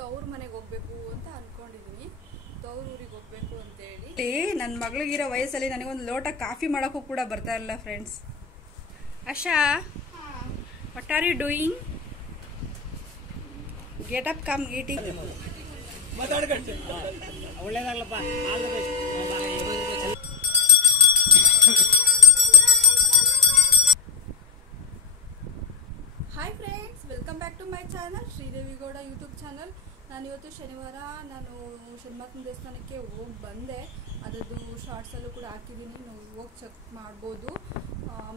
ತವ್ರ ಮನೆಗೆ ಹೋಗ್ಬೇಕು ಅಂತ ಅನ್ಕೊಂಡಿದೀನಿ. ತವ್ರ ಊರಿಗೆ ಹೋಗ್ಬೇಕು ಅಂತ ಹೇಳಿ ನನ್ನ ಮಗಳಿಗಿರೋ ವಯಸ್ಸಲ್ಲಿ ನನಗೊಂದು ಲೋಟ ಕಾಫಿ ಮಾಡೋಕ್ಕೂ ಕೂಡ ಬರ್ತಾ ಇರಲಿಲ್ಲ friends. Asha, what are you doing? Get up, come eating. Hi friends, welcome back to my channel Sridevi Gowda YouTube channel. ನಾನಿವತ್ತು ಶನಿವಾರ ಶನಿಮಾತನ ದೇವಸ್ಥಾನಕ್ಕೆ ಹೋಗಿ ಬಂದೆ. ಅದರದ್ದು ಶಾರ್ಟ್ಸಲ್ಲೂ ಕೂಡ ಹಾಕಿದ್ದೀನಿ, ನೀವು ಹೋಗಿ ಚೆಕ್ ಮಾಡ್ಬೋದು.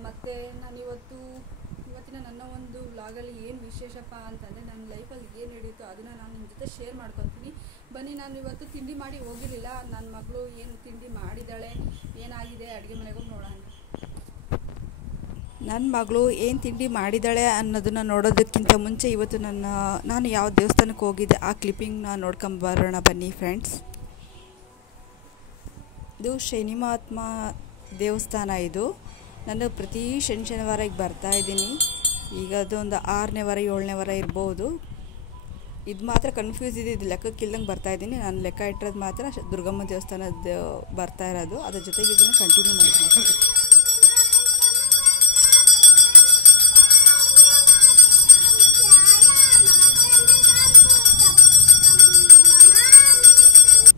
ಮತ್ತು ಇವತ್ತಿನ ನನ್ನ ಒಂದು ವ್ಲಾಗಲ್ಲಿ ಏನು ವಿಶೇಷಪ್ಪ ಅಂತಂದರೆ ನನ್ನ ಲೈಫಲ್ಲಿ ಏನು ನಡೀತೋ ಅದನ್ನು ನಾನು ನಿಮ್ಮ ಜೊತೆ ಶೇರ್ ಮಾಡ್ಕೊತೀನಿ. ಬನ್ನಿ, ನಾನು ಇವತ್ತು ತಿಂಡಿ ಮಾಡಿ ಹೋಗಿರಲಿಲ್ಲ. ನನ್ನ ಮಗಳು ಏನು ತಿಂಡಿ ಮಾಡಿದ್ದಾಳೆ, ಏನಾಗಿದೆ ಅಡುಗೆ ಮನೆಗೆ ಹೋಗಿ ನೋಡೋಣ. ನನ್ನ ಮಗಳು ಏನು ತಿಂಡಿ ಮಾಡಿದ್ದಾಳೆ ಅನ್ನೋದನ್ನು ನೋಡೋದಕ್ಕಿಂತ ಮುಂಚೆ ಇವತ್ತು ನಾನು ಯಾವ ದೇವಸ್ಥಾನಕ್ಕೆ ಹೋಗಿದ್ದೆ ಆ ಕ್ಲಿಪ್ಪಿಂಗ್ನ ನೋಡ್ಕೊಂಬರೋಣ ಬನ್ನಿ ಫ್ರೆಂಡ್ಸ್. ಇದು ಶನಿ ಮಹಾತ್ಮ ದೇವಸ್ಥಾನ. ಇದು ನಾನು ಪ್ರತಿ ಶನಿವಾರ ಈಗ ಬರ್ತಾಯಿದ್ದೀನಿ. ಈಗ ಅದೊಂದು 6ನೇ ವಾರ 7ನೇ ವಾರ ಇರ್ಬೋದು. ಇದು ಮಾತ್ರ ಕನ್ಫ್ಯೂಸ್ ಇದೆ, ಇದು ಲೆಕ್ಕಕ್ಕಿಲ್ದಂಗೆ ಬರ್ತಾಯಿದ್ದೀನಿ. ನಾನು ಲೆಕ್ಕ ಇಟ್ಟಿರೋದು ಮಾತ್ರ ದುರ್ಗಮ್ಮ ದೇವಸ್ಥಾನದ ಬರ್ತಾ ಇರೋದು. ಅದ್ರ ಜೊತೆಗೆ ಇದನ್ನು ಕಂಟಿನ್ಯೂ ಮಾಡ್ತೀನಿ.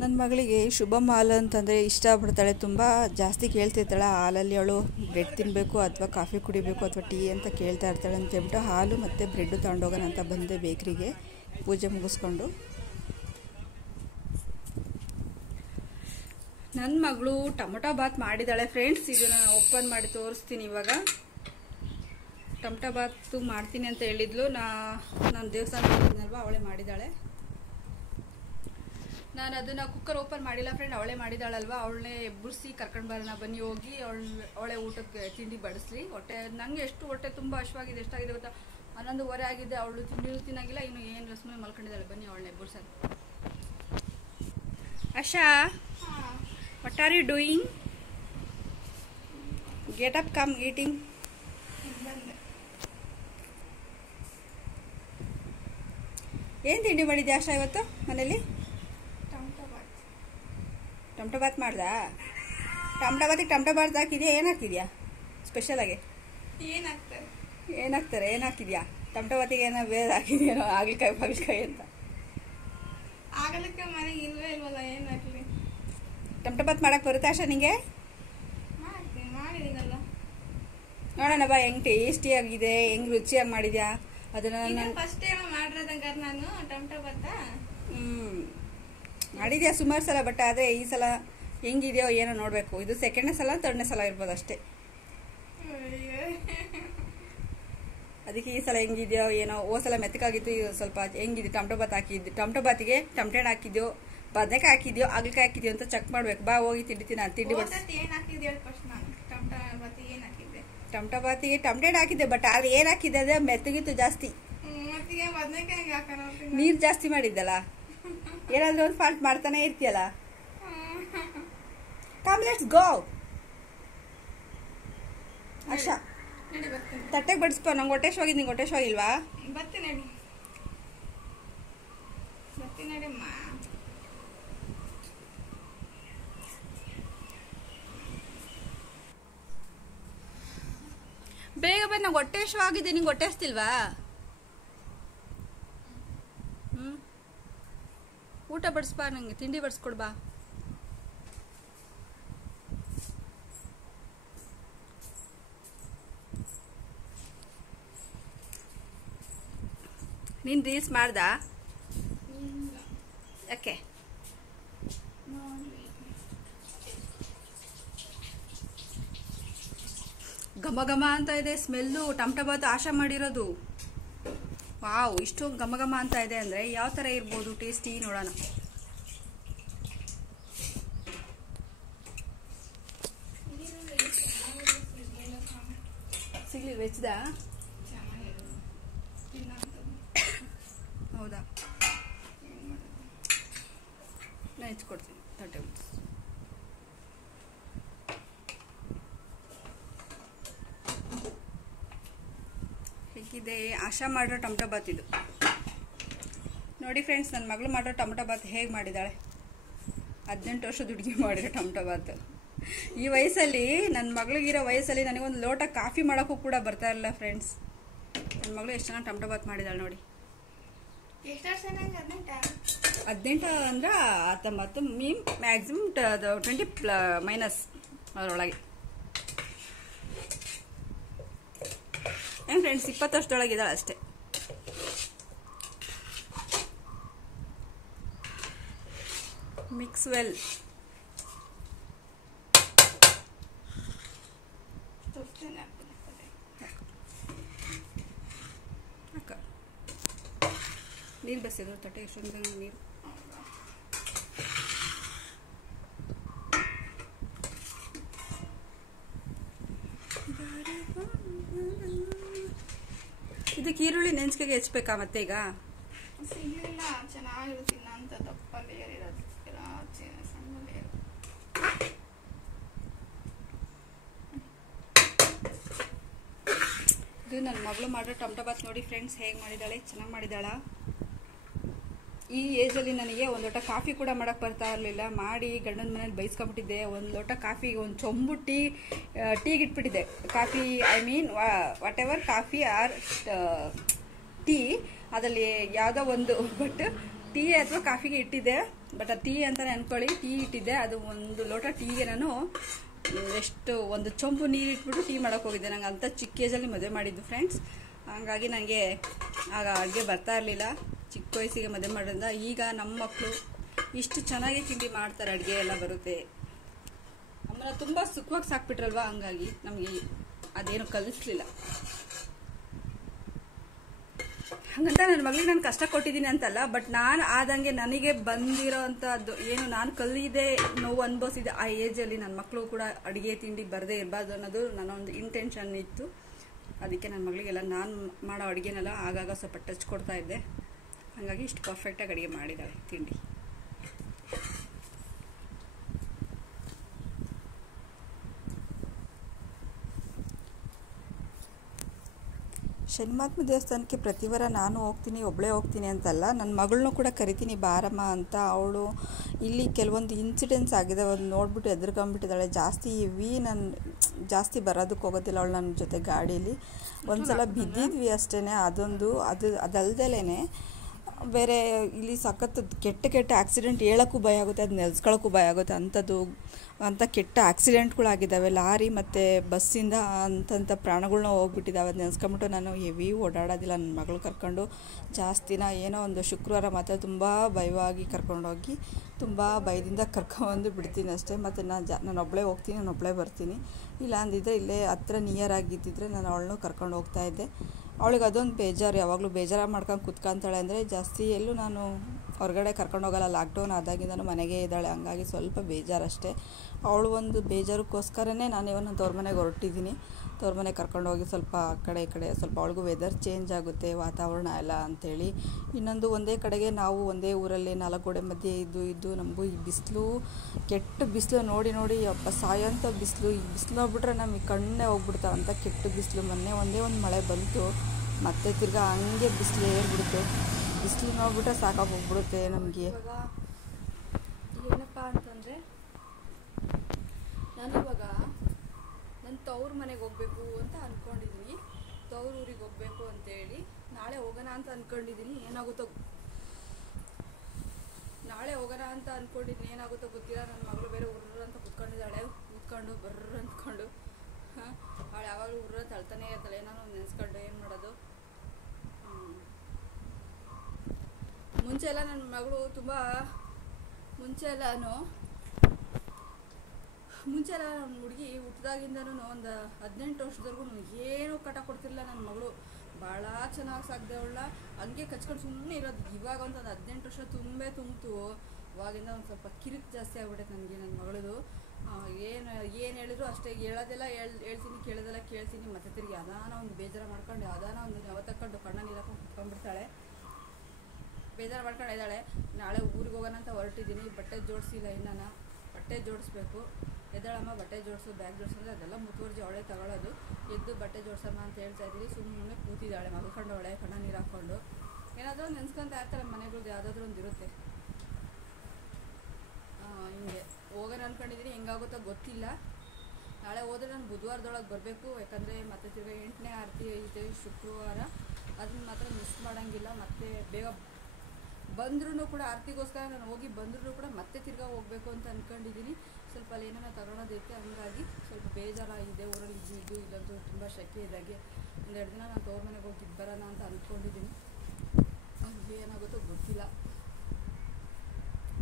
ನನ್ನ ಮಗಳಿಗೆ ಶುಭ ಹಾಲು ಅಂತಂದರೆ ಇಷ್ಟಪಡ್ತಾಳೆ, ತುಂಬ ಜಾಸ್ತಿ ಕೇಳ್ತಿರ್ತಾಳೆ. ಹಾಲಲ್ಲಿ ಅವಳು ಬ್ರೆಡ್ ತಿನ್ನಬೇಕು ಅಥವಾ ಕಾಫಿ ಕುಡಿಬೇಕು ಅಥವಾ ಟೀ ಅಂತ ಕೇಳ್ತಾ ಇರ್ತಾಳೆ ಅಂತ ಹೇಳ್ಬಿಟ್ಟು ಹಾಲು ಮತ್ತು ಬ್ರೆಡ್ಡು ತಗೊಂಡೋಗೋಣ ಅಂತ ಬಂದೆ ಬೇಕ್ರಿಗೆ ಪೂಜೆ ಮುಗಿಸ್ಕೊಂಡು. ನನ್ನ ಮಗಳು ಟೊಮೊಟೊ ಬಾತ್ ಮಾಡಿದ್ದಾಳೆ ಫ್ರೆಂಡ್ಸ್. ಇದನ್ನು ಓಪನ್ ಮಾಡಿ ತೋರಿಸ್ತೀನಿ. ಇವಾಗ ಟೊಮೊಟೊ ಬಾತು ಮಾಡ್ತೀನಿ ಅಂತ ಹೇಳಿದ್ಲು. ನಾನು ದೇವಸ್ಥಾನಕ್ಕೆ ಹೋಗಿದ್ನಲ್ವ, ಅವಳೇ ಮಾಡಿದ್ದಾಳೆ. ನಾನು ಅದನ್ನು ಕುಕ್ಕರ್ ಓಪನ್ ಮಾಡಿಲ್ಲ ಫ್ರೆಂಡ್, ಅವಳೇ ಮಾಡಿದಾಳಲ್ವ. ಅವಳನ್ನೇ ಎಬ್ಬರಿಸಿ ಕರ್ಕೊಂಡು ಬರೋಣ ಬನ್ನಿ, ಹೋಗಿ ಅವಳೇ ಊಟಕ್ಕೆ ತಿಂಡಿ ಬಡಿಸ್ಲಿ. ನನಗೆ ಹೊಟ್ಟೆ ತುಂಬ ಹಶ್ವಾಗಿದೆ. ಎಷ್ಟಾಗಿದೆ ಗೊತ್ತಾ, 11:15 ಆಗಿದೆ. ಅವಳು ತಿನ್ನಂಗಿಲ್ಲ, ಇನ್ನು ಏನು ರಸ್ಮೆ ಮಲ್ಕೊಂಡಿದ್ದಾಳೆ. ಬನ್ನಿ ಅವಳನ್ನ ಎಬ್ಬರಿಸೋಣ. Asha, what are you doing? Get up, come eating. ಏನು ತಿಂಡಿ ಮಾಡಿದ್ಯಾ ಆಶಾ ಇವತ್ತು ಮನೇಲಿ? ಟೊಮೊಟೊ ಬಾತ್ ಮಾಡ್ದಾ? ಟೊಮೊಟೊ ಬಾತಿಗೆ ಟೊಮೊಟೊ ಬಾತ್ ಹಾಕಿದ್ಯಾ? ಏನು ಹಾಕಿದ್ಯಾ ಸ್ಪೆಷಲಾಗಿ? ಏನು ಹಾಕಿದ್ಯಾ ಟೊಮೊಟೊ ಬಾತಿಗೆ? ಏನೋ ಬೇರೆ ಹಾಕಿದ್ಯೇನೋ, ಹಾಗಲಕಾಯಿ ಪಗಲಕಾಯಿ ಅಂತ. ಟೊಮೊಟೊ ಬಾತ್ ಮಾಡಕ್ಕೆ ಬರುತ್ತೆ ಆಶಾ ನಿಂಗೆ? ನೋಡೋಣ ಬಾ, ಹೆಂಗ್ ಟೇಸ್ಟಿಯಾಗಿದೆ, ಹೆಂಗ್ ರುಚಿಯಾಗಿ ಮಾಡಿದ್ಯಾ ಅದನ್ನ. ಮಾಡಿದ್ಯಾ ಸುಮಾರು ಸಲ, ಬಟ್ ಅದೇ ಈ ಸಲ ಹೆಂಗಿದೆಯೋ ಏನೋ ನೋಡಬೇಕು. ಇದು 2ನೇ ಸಲ 3ನೇ ಸಲ ಇರ್ಬೋದು ಅಷ್ಟೇ. ಅದಕ್ಕೆ ಈ ಸಲ ಹೆಂಗಿದೆಯೋ ಏನೋ. ಸಲ ಮೆತ್ತಗಾಗಿತ್ತು, ಇದು ಸ್ವಲ್ಪ ಹೆಂಗಿದೆ. ಟೊಮೊಟೊ ಬಾತ್ ಹಾಕಿದ್ದು, ಟೊಮೊಟೊ ಬಾತಿಗೆ ಟೊಮೊಟೊ ಹಣ್ಣು ಹಾಕಿದ್ಯೋ, ಬದನೆಕಾಯಿ ಹಾಕಿದ್ಯೋ, ಹಾಗಲಕಾಯಿ ಹಾಕಿದ್ಯೋ ಅಂತ ಚೆಕ್ ಮಾಡ್ಬೇಕು. ಬಾ ಹೋಗಿ ತಿಂಡಿ ನಾನು ತಿಂಡಿ ಬಡಿಸಿ. ಟೊಮೊಟೊ ಬಾತಿಗೆ ಟೊಮೊಟೊ ಹಣ್ಣು ಹಾಕಿದ್ದೆ, ಬಟ್ ಅದು ಏನು ಹಾಕಿದ್ದೆ ಅದೇ ಮೆತ್ತಗಿತ್ತು ಜಾಸ್ತಿ. ನೀರು ಜಾಸ್ತಿ ಮಾಡಿದ್ದಲ್ಲ, ಏನಾದ್ರೂ ಒಂದು ಫಾಲ್ಟ್ ಮಾಡ್ತಾನೆ ಇರ್ತೀಯಲ್ಲ. Come let's go. ಆಶಾ, ತಟ್ಟೆಗೆ ಬಡಿಸ್ಪ. ನಂಗೆ ಹೊಟ್ಟೆಶ್ವಾಗಿದೆ, ನಿಂಗೆ ಹೊಟ್ಟೆಶ್ವಾಗಿಲ್ವಾ? ಬೇಗ ಬಂದು ನಂಗೆ ಹೊಟ್ಟೆಶ್ವಾಗಿದೆ, ನಿಂಗೆ ಹೊಟ್ಟೆ ಹಸ್ತಿಲ್ವಾ? ಊಟ ಬಡಿಸ್ಬಾ, ನಂಗೆ ತಿಂಡಿ ಬಡಿಸ್ಕೊಡ್ಬಾ. ನೀನು ರೀಲ್ಸ್ ಮಾಡ್ದಾ? ಯಾಕೆ? ಘಮ ಘಮ ಅಂತ ಇದೆ ಸ್ಮೆಲ್ಲು. ಟೊಮೊಟೊ ಬಾತ್ ಆಶಾ ಮಾಡಿರೋದು. ವಾವ್, ಇಷ್ಟು ಘಮ ಘಮ ಅಂತ ಇದೆ ಅಂದರೆ ಯಾವ ಥರ ಇರ್ಬೋದು ಟೇಸ್ಟಿ, ನೋಡೋಣ. ಸಿಗ್ಲಿ ವೆಜ್ದಾ? ಹೌದಾ, ನಾನು ಹೆಚ್ಚಿಕೊಡ್ತೀನಿ. 30 minutes. ಹೇಗಿದೆ ಆಶಾ ಮಾಡಿರೋ ಟೊಮೊಟೊ ಬಾತ್ ಇದು. ನೋಡಿ ಫ್ರೆಂಡ್ಸ್, ನನ್ನ ಮಗಳು ಮಾಡೋ ಟೊಮಟೊ ಬಾತ್ ಹೇಗೆ ಮಾಡಿದ್ದಾಳೆ. 18 ವರ್ಷದ ಹುಡುಗಿ ಮಾಡಿರೋ ಟೊಮಟೊ ಬಾತ್. ಈ ವಯಸ್ಸಲ್ಲಿ, ನನ್ನ ಮಗಳಿಗಿರೋ ವಯಸ್ಸಲ್ಲಿ ನನಗೊಂದು ಲೋಟ ಕಾಫಿ ಮಾಡೋಕ್ಕೂ ಕೂಡ ಬರ್ತಾ ಇರಲಿಲ್ಲ ಫ್ರೆಂಡ್ಸ್. ನನ್ನ ಮಗಳು ಎಷ್ಟು ಚೆನ್ನಾಗಿ ಟೊಮಟೊ ಬಾತ್ ಮಾಡಿದಾಳೆ ನೋಡಿ. 18 ಅಂದ್ರೆ 19 ಮ್ಯಾಕ್ಸಿಮಮ್ 20 ಮೈನಸ್ ಅದರೊಳಗೆ. ಏನು ಫ್ರೆಂಡ್ಸ್, 20 ವರ್ಷದೊಳಗಿದ್ದಾಳೆ ಅಷ್ಟೇ. Mix well. ನೀರು ಬಸಿದ್ರು ತಟ್ಟೆ ಎಷ್ಟೊಂದು ನೀರು. ಇದಕ್ಕೆ ಈರುಳ್ಳಿ ನೆಂಚಿಕೆಗೆ ಹೆಚ್ಚಬೇಕಾ ಮತ್ತೆ ಈಗ? ಸಿಗಲಿಲ್ಲ, ಚೆನ್ನಾಗಿರುತ್ತಿಲ್ಲ ಅಂತ ದಪ್ಪ ಲೇಯರ್ ಇರೋದು, ಸಣ್ಣ ಲೇಯರ್. ಇದು ನನ್ನ ಮಗಳು ಮಾಡೋ ಟೊಮಟೊ ಬಾತ್ ನೋಡಿ ಫ್ರೆಂಡ್ಸ್, ಹೇಗೆ ಮಾಡಿದ್ದಾಳೆ, ಚೆನ್ನಾಗಿ ಮಾಡಿದ್ದಾಳ. ಈ ಏಜಲ್ಲಿ ನನಗೆ ಒಂದು ಲೋಟ ಕಾಫಿ ಕೂಡ ಮಾಡೋಕ್ಕೆ ಬರ್ತಾ ಇರಲಿಲ್ಲ. ಮಾಡಿ ಗಂಡನ ಮನೇಲಿ ಬೈಸ್ಕೊಂಬಿಟ್ಟಿದ್ದೆ. ಒಂದು ಲೋಟ ಕಾಫಿಗೆ ಒಂದು ಚೊಂಬು ಟೀಗೆ ಇಟ್ಬಿಟ್ಟಿದ್ದೆ. Coffee, I mean whatever coffee or tea, ಅದರಲ್ಲಿ ಯಾವುದೋ ಒಂದು, ಬಟ್ ಟೀ ಅಥವಾ ಕಾಫಿಗೆ ಇಟ್ಟಿದ್ದೆ. ಬಟ್ ಅದು ಟೀ ಅಂತಲೇ ಅಂದ್ಕೊಳ್ಳಿ, ಟೀ ಇಟ್ಟಿದ್ದೆ. ಅದು ಒಂದು ಲೋಟ ಟೀಗೆ ನಾನು ಎಷ್ಟು ಒಂದು ಚೊಂಬು ನೀರು ಇಟ್ಬಿಟ್ಟು ಟೀ ಮಾಡೋಕ್ಕೆ ಹೋಗಿದ್ದೆ. ನಂಗೆ ಅಂಥ ಚಿಕ್ಕ ಏಜಲ್ಲಿ ಮದುವೆ ಮಾಡಿದ್ದು ಫ್ರೆಂಡ್ಸ್. ಹಾಗಾಗಿ ನನಗೆ ಆಗ ಅಡುಗೆ ಬರ್ತಾ ಇರಲಿಲ್ಲ. ಚಿಕ್ಕ ವಯಸ್ಸಿಗೆ ಮದುವೆ ಮಾಡೋದ್ರಿಂದ ಈಗ ನಮ್ಮ ಮಕ್ಕಳು ಇಷ್ಟು ಚೆನ್ನಾಗಿ ತಿಂಡಿ ಮಾಡ್ತಾರೆ, ಅಡುಗೆ ಎಲ್ಲ ಬರುತ್ತೆ. ನಮ್ಮನ್ನ ತುಂಬ ಸುಖವಾಗಿ ಸಾಕ್ಬಿಟ್ರಲ್ವ, ಹಂಗಾಗಿ ನಮಗೆ ಅದೇನು ಕಲಿಸ್ಲಿಲ್ಲ. ಹಾಗಂತ ನನ್ನ ಮಗಳಿಗೆ ನಾನು ಕಷ್ಟ ಕೊಟ್ಟಿದ್ದೀನಿ ಅಂತಲ್ಲ, ಬಟ್ ನಾನು ಆದಂಗೆ ನನಗೆ ಬಂದಿರೋ ಅಂಥದ್ದು ಏನು ನಾನು ಕಲಿದೆ, ನೋವು ಅನುಭವಿಸಿದೆ ಆ ಏಜಲ್ಲಿ ನನ್ನ ಮಕ್ಕಳು ಕೂಡ ಅಡುಗೆ ತಿಂಡಿ ಬರದೇ ಇರಬಾರ್ದು ಅನ್ನೋದು ನನ್ನೊಂದು ಇಂಟೆನ್ಷನ್ ಇತ್ತು. ಅದಕ್ಕೆ ನನ್ನ ಮಗಳಿಗೆಲ್ಲ ನಾನು ಮಾಡೋ ಅಡುಗೆನೆಲ್ಲ ಆಗಾಗ ಸ್ವಲ್ಪ ಟಚ್ ಕೊಡ್ತಾ ಇದ್ದೆ. ಹಾಗಾಗಿ ಇಷ್ಟು ಪರ್ಫೆಕ್ಟಾಗಿ ಅಡುಗೆ ಮಾಡಿದ್ದಾಳೆ ತಿಂಡಿ. ಶನಿಮಹಾತ್ಮ ದೇವಸ್ಥಾನಕ್ಕೆ ಪ್ರತಿ ವಾರ ನಾನು ಹೋಗ್ತೀನಿ, ಒಬ್ಬಳೇ ಹೋಗ್ತೀನಿ ಅಂತಲ್ಲ, ನನ್ನ ಮಗಳನ್ನೂ ಕೂಡ ಕರಿತೀನಿ ಬಾರಮ್ಮ ಅಂತ. ಅವಳು ಇಲ್ಲಿ ಕೆಲವೊಂದು ಇನ್ಸಿಡೆಂಟ್ಸ್ ಆಗಿದೆ, ಒಂದು ನೋಡ್ಬಿಟ್ಟು ಎದುರ್ಕೊಂಡ್ಬಿಟ್ಟಿದ್ದಾಳೆ. ಜಾಸ್ತಿ ಬರೋದಕ್ಕೆ ಹೋಗೋದಿಲ್ಲ ಅವಳು ನನ್ನ ಜೊತೆ ಗಾಡೀಲಿ. ಒಂದು ಸಲ ಬಿದ್ದಿದ್ವಿ ಅಷ್ಟೇ. ಅದಲ್ದಲೇ ಬೇರೆ ಇಲ್ಲಿ ಸಖತ್ ಕೆಟ್ಟ ಆಕ್ಸಿಡೆಂಟ್, ಹೇಳೋಕ್ಕೂ ಭಯ ಆಗುತ್ತೆ, ಅದು ನೆಲೆಸ್ಕೊಳ್ಳೋಕ್ಕೂ ಭಯ ಆಗುತ್ತೆ. ಅಂಥ ಕೆಟ್ಟ ಆಕ್ಸಿಡೆಂಟ್ಗಳಾಗಿದ್ದಾವೆ. ಲಾರಿ ಮತ್ತು ಬಸ್ಸಿಂದ ಅಂಥ ಪ್ರಾಣಗಳನ್ನ ಹೋಗ್ಬಿಟ್ಟಿದ್ದಾವೆ. ಅದು ನೆನೆಸ್ಕೊಂಬಿಟ್ಟು ನಾನು ಹೆವಿ ಓಡಾಡೋದಿಲ್ಲ ನನ್ನ ಮಗಳು ಕರ್ಕೊಂಡು ಜಾಸ್ತಿನ. ಏನೋ ಒಂದು ಶುಕ್ರವಾರ ಮಾತ್ರ ತುಂಬ ಭಯವಾಗಿ ಕರ್ಕೊಂಡೋಗಿ ತುಂಬ ಭಯದಿಂದ ಕರ್ಕೊಂಬಂದು ಬಿಡ್ತೀನಿ ಅಷ್ಟೇ. ಮತ್ತು ನಾನು ಒಬ್ಬಳೇ ಹೋಗ್ತೀನಿ, ನಾನು ಒಬ್ಬಳೇ ಬರ್ತೀನಿ. ಇಲ್ಲ ಅಂದಿದ್ದರೆ ಇಲ್ಲೇ ಹತ್ರ ನಿಯರ್ ಆಗಿದ್ದಿದ್ರೆ ನಾನು ಅವಳನ್ನೂ ಕರ್ಕೊಂಡು ಹೋಗ್ತಾಯಿದ್ದೆ. ಅವಳಿಗೆ ಅದೊಂದು ಬೇಜಾರು, ಯಾವಾಗಲೂ ಬೇಜಾರಾಗಿ ಮಾಡ್ಕೊಂಡು ಕುತ್ಕೊತಾಳೆ. ಅಂದರೆ ಜಾಸ್ತಿ ಎಲ್ಲೂ ನಾನು ಹೊರಗಡೆ ಕರ್ಕೊಂಡೋಗಲ್ಲ. ಲಾಕ್ಡೌನ್ ಆದಾಗಿಂದನೂ ಮನೆಗೆ ಇದ್ದಾಳೆ, ಹಂಗಾಗಿ ಸ್ವಲ್ಪ ಬೇಜಾರಷ್ಟೇ. ಅವಳು ಒಂದು ಬೇಜಾರಕ್ಕೋಸ್ಕರನೇ ನಾನು ಇವನ್ನ ತವ್ರ ಮನೆಗೆ ಹೊರಟಿದ್ದೀನಿ. ತವ್ರ ಮನೆಗೆ ಕರ್ಕೊಂಡೋಗಿ ಸ್ವಲ್ಪ ಆ ಕಡೆ ಈ ಕಡೆ ಸ್ವಲ್ಪ ಅವಳಿಗೂ ವೆದರ್ ಚೇಂಜ್ ಆಗುತ್ತೆ, ವಾತಾವರಣ ಎಲ್ಲ ಅಂಥೇಳಿ. ಇನ್ನೊಂದು ಒಂದೇ ಕಡೆಗೆ ನಾವು ಒಂದೇ ಊರಲ್ಲಿ 4 ಗೋಡೆ ಮಧ್ಯೆ ಇದ್ದು ನಮಗೂ ಈ ಬಿಸಿಲು, ಕೆಟ್ಟ ಬಿಸಿಲು ನೋಡಿ ಸಾಯೋಂಥ ಬಿಸಿಲು. ಈ ಬಿಸಿಲು ನೋಡ್ಬಿಟ್ರೆ ನಮಗೆ ಕಣ್ಣೇ ಹೋಗ್ಬಿಡ್ತಾವೆ ಅಂತ ಕೆಟ್ಟ ಬಿಸಿಲು. ಮೊನ್ನೆ ಒಂದೇ ಒಂದು ಮಳೆ ಬಂತು, ಮತ್ತೆ ತಿರ್ಗಾ ಹಂಗೆ ಬಿಸಿಲು ಏರ್ಬಿಡ್ತು. ಬಿಸಿಲು ನೋಡ್ಬಿಟ್ರೆ ಸಾಕಾಗಿ ಹೋಗ್ಬಿಡುತ್ತೆ ನಮಗೆ. ಏನಪ್ಪ ಅಂತಂದರೆ, ನಾನಿವಾಗ ನನ್ನ ತವ್ರ ಮನೆಗೆ ಹೋಗಬೇಕು ಅಂತ ಅಂದ್ಕೊಂಡಿದ್ದೀನಿ. ತವ್ರ ಊರಿಗೆ ಹೋಗಬೇಕು ಅಂತೇಳಿ ನಾಳೆ ಹೋಗೋಣ ಅಂತ ಅಂದ್ಕೊಂಡಿದ್ದೀನಿ. ನಾಳೆ ಹೋಗೋಣ ಅಂತ ಅಂದ್ಕೊಂಡಿದ್ದೀನಿ, ಏನಾಗುತ್ತೋ ಗೊತ್ತಿಲ್ಲ. ನನ್ನ ಮಗಳು ಬೇರೆ ಉರ್ರ ಅಂತ ಕೂತ್ಕೊಂಡಿದ್ದಾಳೆ, ಬರ್ರ ಅಂದ್ಕೊಂಡು. ಅವಳು ಯಾವಾಗಲೂ ಉರ್ರ ಅಂತ ಅಳ್ತಾನೆ ಇರ್ತಾಳೆ, ಏನೋ ನೆನೆಸ್ಕೊಂಡು ಏನು ಮಾಡೋದು. ಮುಂಚೆ ಎಲ್ಲ ನನ್ನ ಮಗಳು ತುಂಬ ಮುಂಚೆ ಎಲ್ಲ ನನ್ನ ಹುಡುಗಿ ಹುಟ್ಟಿದಾಗಿಂದನೂ ಒಂದು 18 ವರ್ಷದವರೆಗೂ ಏನೂ ಕಟ ಕೊಡ್ತಿರಲಿಲ್ಲ. ನನ್ನ ಮಗಳು ಭಾಳ ಚೆನ್ನಾಗಿ ಸಾಕಿದೆ ಅವಳನ್ನ, ಹಂಗೆ ಕಚ್ಕೊಂಡು ಸುಮ್ಮನೆ ಇರೋದು. ಇವಾಗ ಒಂದು 18 ವರ್ಷ ತುಂಬಿತು, ಅವಾಗಿಂದ ಒಂದು ಸ್ವಲ್ಪ ಕಿರಿಕ್ ಜಾಸ್ತಿ ಆಗ್ಬಿಟ್ಟೈತೆ ನನಗೆ ನನ್ನ ಮಗಳದು. ಏನು ಹೇಳಿದ್ರು ಅಷ್ಟೇ, ಹೇಳೋದೆಲ್ಲ ಹೇಳ್ತೀನಿ, ಕೇಳೋದೆಲ್ಲ ಕೇಳ್ತೀನಿ. ಮತ್ತೆ ತಿರುಗಿ ಅದಾನ ಒಂದು ಬೇಜಾರು ಮಾಡ್ಕೊಂಡು ಅದಾನ ಒಂದು ಯಾವತ್ತಕ್ಕೊಂಡು ಕಣ್ಣ ನೀರಾಕೊಂಡು ಕುತ್ಕೊಂಡ್ಬಿಡ್ತಾಳೆ. ಬೇಜಾರು ಮಾಡ್ಕೊಂಡು ಇದ್ದಾಳೆ. ನಾಳೆ ಊರಿಗೆ ಹೋಗೋಣ ಅಂತ ಹೊರಟಿದ್ದೀನಿ. ಬಟ್ಟೆ ಜೋಡಿಸಿಲ್ಲ, ಇನ್ನೂ ಬಟ್ಟೆ ಜೋಡಿಸ್ಬೇಕು. ಎದ್ದಾಳಮ್ಮ ಬಟ್ಟೆ ಜೋಡಿಸು, ಬ್ಯಾಗ್ ಜೋಡಿಸಿದ್ರೆ ಅದೆಲ್ಲ ಮುತುವರ್ಜಿ ಅವಳೇ ತಗೊಳ್ಳೋದು. ಎದ್ದು ಬಟ್ಟೆ ಜೋಡಿಸಮ್ಮ ಅಂತ ಹೇಳ್ತಾ ಇದ್ದೀವಿ. ಸುಮ್ಮನೆ ಕೂತಿದ್ದಾಳೆ, ಮಲ್ಕೊಂಡವಳೆ, ಕಣ್ಣ ನೀರು ಹಾಕ್ಕೊಂಡು. ಏನಾದರೂ ನೆನ್ಸ್ಕೊಂತ ಇರ್ತಾರೆ ಮನೆಗಳ್ದು ಯಾವುದಾದ್ರೂ ಒಂದು ಇರುತ್ತೆ. ಹಿಂಗೆ ಹೋಗೋಣ ಅಂದ್ಕೊಂಡಿದ್ದೀನಿ, ಹೆಂಗಾಗುತ್ತೋ ಗೊತ್ತಿಲ್ಲ. ನಾಳೆ ಹೋದರೆ ನಾನು ಬುಧವಾರದೊಳಗೆ ಬರಬೇಕು, ಯಾಕಂದರೆ ಮತ್ತೆ ತಿರ್ಗಿ 8ನೇ ಆರತಿ ಐತೆ ಶುಕ್ರವಾರ. ಅದನ್ನ ಮಾತ್ರ ಮಿಸ್ ಮಾಡೋಂಗಿಲ್ಲ. ಮತ್ತೆ ಬೇಗ ಬಂದ್ರೂ ಕೂಡ ಆರತಿಗೋಸ್ಕರ ನಾನು ಹೋಗಿ ಬಂದ್ರೂ ಕೂಡ ಮತ್ತೆ ತಿರ್ಗಾ ಹೋಗಬೇಕು ಅಂತ ಅಂದ್ಕೊಂಡಿದ್ದೀನಿ. ಸ್ವಲ್ಪ ಅಲ್ಲಿ ಏನಾರ ತಗೊಳೋದೈತೆ, ಹಂಗಾಗಿ ಸ್ವಲ್ಪ ಬೇಜಾರಾಗಿದೆ. ಊರಲ್ಲಿ ಇದ್ದು ಇಲ್ಲಂತೂ ತುಂಬ ಶೆಕೆ ಇದ್ದಾಗೆ 1-2 ದಿನ ನಾನು ತವ್ರ ಮನೆಗೆ ಹೋಗಿದ್ದು ಬರೋಣ ಅಂತ ಅಂದ್ಕೊಂಡಿದ್ದೀನಿ. ಅಲ್ಲಿ ಏನಾಗುತ್ತೋ ಗೊತ್ತಿಲ್ಲ.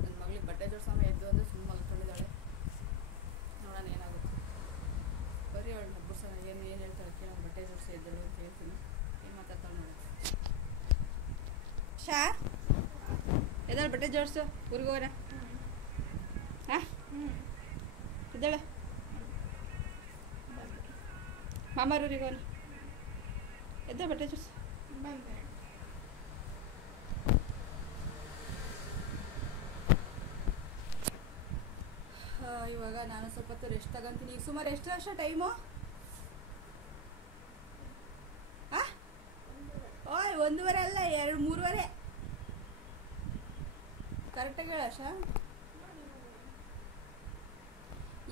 ನನ್ನ ಮಗಳಿಗೆ ಬಟ್ಟೆ ಜೋಡಿಸೋಣ ಎದ್ದು ಅಂದರೆ ಸುಮ್ಮನೆ ಮಲ್ಕೊಂಡಿದ್ದಾಳೆ. ನೋಡೋಣ ಏನಾಗುತ್ತೆ. ಬರೀ ಅವಳು ಹಬ್ಬಸೋಣ ಏನು ಹೇಳ್ತಾಳೆ ಕೇಳೋಣ. ಬಟ್ಟೆ ಜೋಡಿಸಿ ಎದ್ದಳು ಅಂತ ಹೇಳ್ತೀನಿ. ಏನು ಮಾತಾಡ್ತಾಳೆ ನೋಡಿ. ಶಾ ಎದ್ದಾಳೆ, ಬಟ್ಟೆ ಜೋಡಿಸು, ಊರಿಗೆ ಹೋಗೋಣ. ಹಾಂ ಎದ್ದಾಳೆ, ಮಾಮಾರೂರಿಗೆ ಹೋಗೋಣ. ಎದ್ದ ಬಟ್ಟೆ ಜೋಡಿಸು. ಇವಾಗ ನಾನು ಸ್ವಲ್ಪ ಹೊತ್ತು ರೆಸ್ಟ್ ತಗೊಂತೀನಿ. ಈಗ ಸುಮಾರು ಎಷ್ಟು ವರ್ಷ ಟೈಮು? ಓಯ್ 1:30 ಅಲ್ಲ, 2-3 ಕರೆಕ್ಟಾಗಿ ಹೇಳ ಆಶಾ.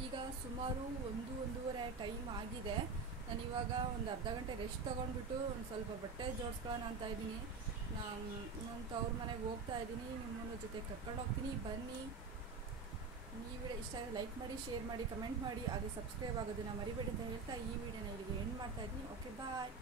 ಈಗ ಸುಮಾರು 1-1:30 ಟೈಮ್ ಆಗಿದೆ. ನಾನು ಇವಾಗ ಒಂದು ಅರ್ಧ ಗಂಟೆ ರೆಸ್ಟ್ ತೊಗೊಂಡ್ಬಿಟ್ಟು ಒಂದು ಸ್ವಲ್ಪ ಬಟ್ಟೆ ಜೋಡಿಸ್ಕೊಳ್ಳೋಣ ಅಂತ ಇದ್ದೀನಿ. ನಾನು ತವ್ರ ಮನೆಗೆ ಹೋಗ್ತಾ ಇದ್ದೀನಿ. ನಿಮ್ಮನ್ನ ಜೊತೆ ಕರ್ಕೊಂಡು ಹೋಗ್ತೀನಿ, ಬನ್ನಿ. ಈ ವಿಡಿಯೋ ಇಷ್ಟ ಆದರೆ ಲೈಕ್ ಮಾಡಿ, ಶೇರ್ ಮಾಡಿ, ಕಮೆಂಟ್ ಮಾಡಿ, ಹಾಗೆ ಸಬ್ಸ್ಕ್ರೈಬ್ ಆಗೋದನ್ನು ಮರಿಬೇಡಿ ಅಂತ ಹೇಳ್ತಾ ಈ ವಿಡಿಯೋನ ಇಲ್ಲಿಗೆ ಎಂಡ್ ಮಾಡ್ತಾ ಇದ್ದೀನಿ. ಓಕೆ, ಬಾಯ್.